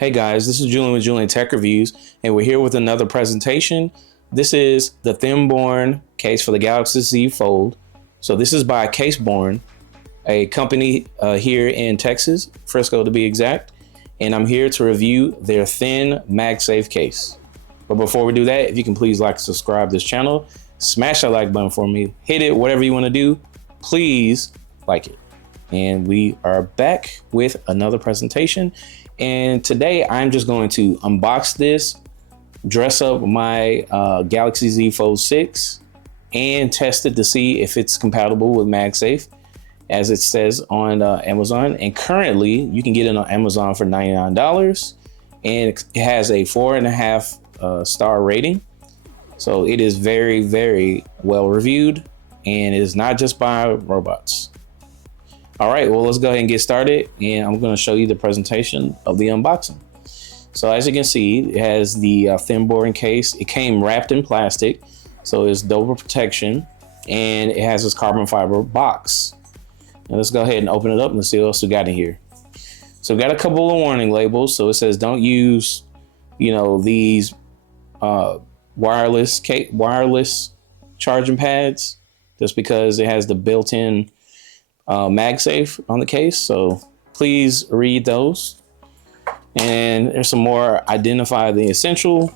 Hey guys, this is Julian with Juleon Tech Reviews, and we're here with another presentation. This is the Thinborne Case for the Galaxy Z Fold. So this is by Caseborne, a company here in Texas, Frisco to be exact. And I'm here to review their thin Magsafe case. But before we do that, if you can please like and subscribe to this channel, smash that like button for me, hit it, whatever you want to do, please like it. And we are back with another presentation. And today I'm just going to unbox this, dress up my Galaxy Z Fold 6, and test it to see if it's compatible with Magsafe, as it says on Amazon. And currently you can get it on Amazon for $99, and it has a 4.5 star rating. So it is very, very well reviewed, and it is not just by robots. All right, well, let's go ahead and get started, and I'm going to show you the presentation of the unboxing. So as you can see, it has the Thinborne case. It came wrapped in plastic, so it's double protection, and it has this carbon fiber box. Now let's go ahead and open it up and see what else we got in here. So we got a couple of warning labels. So it says don't use, these wireless charging pads, just because it has the built-in Magsafe on the case. So please read those. And there's some more: identify the essential.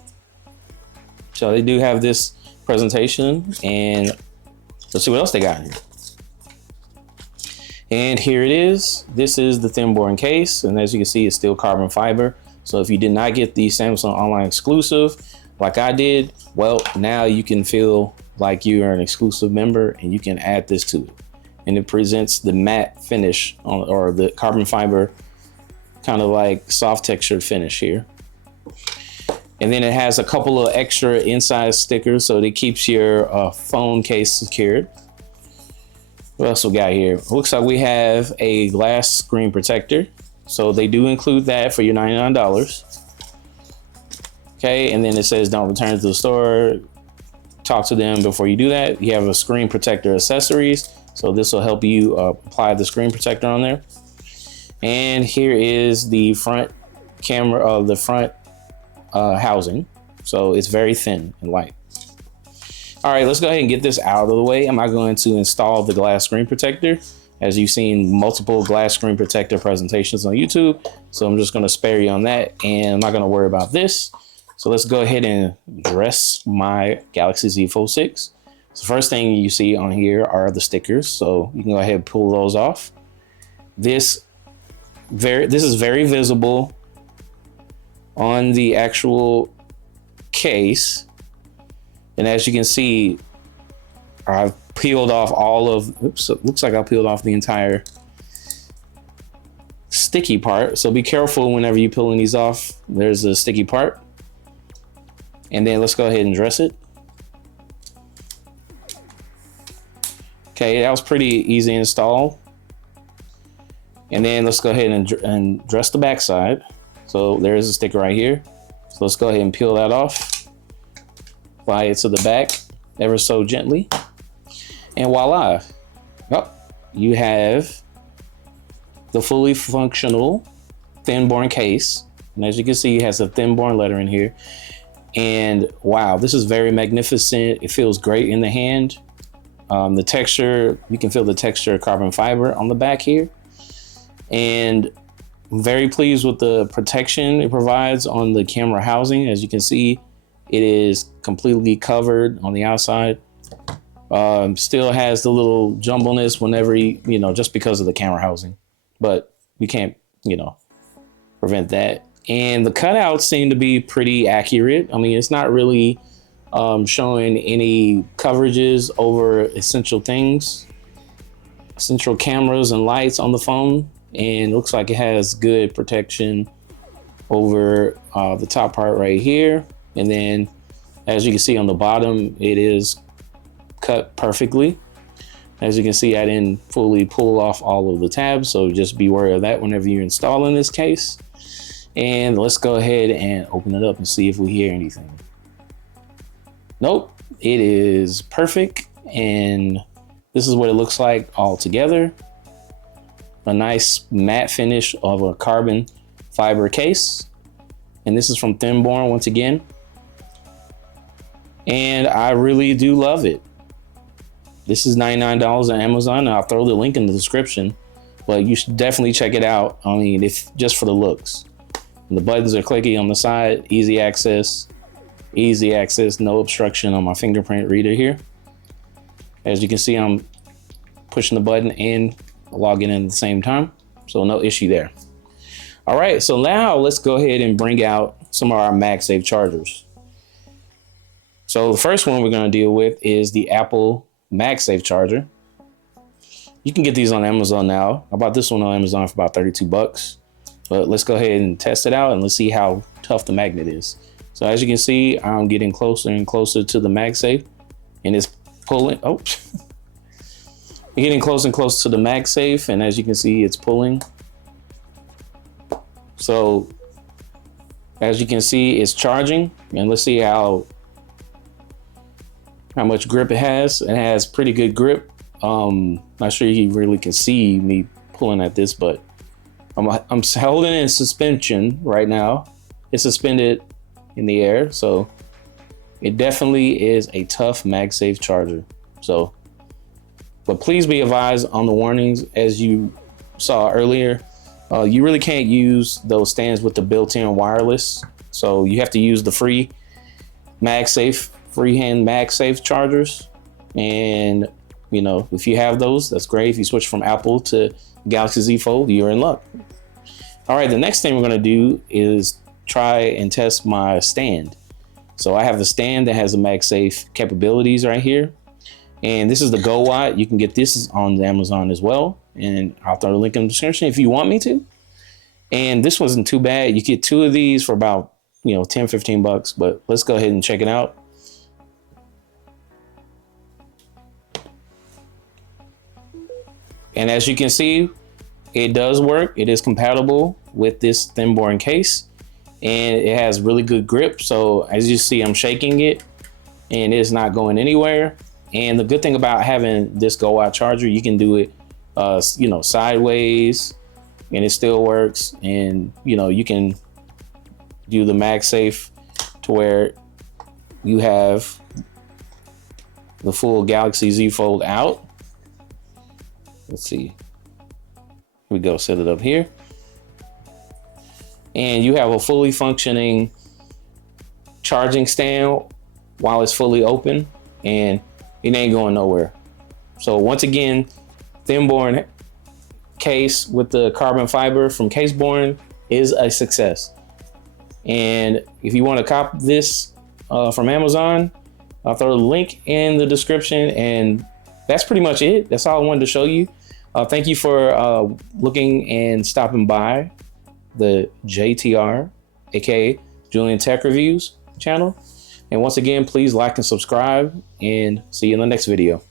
So they do have this presentation, and let's see what else they got in here. And here it is. This is the Thinborne case, and as you can see, it's still carbon fiber. So if you did not get the Samsung online exclusive like I did, well, now you can feel like you are an exclusive member, and you can add this to it. And it presents the matte finish or the carbon fiber, kind of like soft textured finish here. And then it has a couple of extra inside stickers, so it keeps your phone case secured. What else we got here? Looks like we have a glass screen protector. So they do include that for your $99. Okay, and then it says don't return to the store. Talk to them before you do that. You have a screen protector accessories. So this will help you apply the screen protector on there. And here is the front camera, the front housing. So it's very thin and light. All right, let's go ahead and get this out of the way. I'm not going to install the glass screen protector, as you've seen multiple glass screen protector presentations on YouTube. So I'm just going to spare you on that, and I'm not going to worry about this. So let's go ahead and dress my Galaxy Z Fold 6. So the first thing you see on here are the stickers. So you can go ahead and pull those off. This is very visible on the actual case. And as you can see, I've peeled off all of, it looks like I peeled off the entire sticky part. So be careful whenever you're peeling these off. There's a sticky part. And then let's go ahead and dress it. Okay, that was pretty easy to install. And then let's go ahead and dress the back side. So there is a sticker right here. So let's go ahead and peel that off. Apply it to the back ever so gently. And voila. Oh, you have the fully functional Thinborne case. And as you can see, it has a Thinborne letter in here. And wow, this is very magnificent. It feels great in the hand. The texture, you can feel the texture of carbon fiber on the back here. And I'm very pleased with the protection it provides on the camera housing. As you can see, it is completely covered on the outside. Still has the little jumbleness whenever just because of the camera housing, but we can't, prevent that. And the cutouts seem to be pretty accurate. I mean, it's not really showing any coverages over essential things, central cameras and lights on the phone. And it looks like it has good protection over the top part right here. And then as you can see on the bottom, it is cut perfectly. As you can see, I didn't fully pull off all of the tabs, so just be wary of that whenever you're installing this case. And let's go ahead and open it up and see if we hear anything. Nope, it is perfect, and this is what it looks like all together. A nice matte finish of a carbon fiber case. and this is from Thinborne once again. And I really do love it. This is $99 on Amazon. I'll throw the link in the description, but you should definitely check it out. I mean, if just for the looks. And the buttons are clicky on the side, easy access, no obstruction on my fingerprint reader here. As you can see, I'm pushing the button and logging in at the same time, so no issue there. All right, so now let's go ahead and bring out some of our MagSafe chargers. So the first one we're going to deal with is the Apple MagSafe charger. You can get these on Amazon now. I bought this one on Amazon for about 32 bucks. But let's go ahead and test it out and let's see how tough the magnet is. So as you can see, I'm getting closer and closer to the MagSafe, and it's pulling. Oh, getting closer and closer to the MagSafe, and as you can see, it's pulling. So as you can see, it's charging, and let's see how much grip it has. It has pretty good grip. Not sure you really can see me pulling at this, but I'm holding it in suspension right now. It's suspended in the air, so it definitely is a tough MagSafe charger. So, but please be advised on the warnings. As you saw earlier, you really can't use those stands with the built-in wireless. So you have to use the free MagSafe, freehand MagSafe chargers. And you know, if you have those, that's great. If you switch from Apple to Galaxy Z Fold, you're in luck. All right, the next thing we're gonna do is try and test my stand. So I have the stand that has the MagSafe capabilities right here. And this is the Go Watt. You can get this on Amazon as well. And I'll throw a link in the description if you want me to. And this wasn't too bad. You get two of these for about, 10, 15 bucks, but let's go ahead and check it out. And as you can see, it does work. It is compatible with this Thinborne case, and it has really good grip. So as you see, I'm shaking it and it's not going anywhere. And the good thing about having this Go Out charger, you can do it, sideways, and it still works. And you can do the MagSafe to where you have the full Galaxy Z Fold out. Let's see. Here we go. Set it up here. And you have a fully functioning charging stand while it's fully open, and it ain't going nowhere. So once again, Thinborne case with the carbon fiber from Caseborne is a success. And if you want to cop this from Amazon, I'll throw a link in the description, and that's pretty much it. That's all I wanted to show you. Thank you for looking and stopping by the JTR, aka Juleon Tech Reviews channel. And once again, please like and subscribe, and see you in the next video.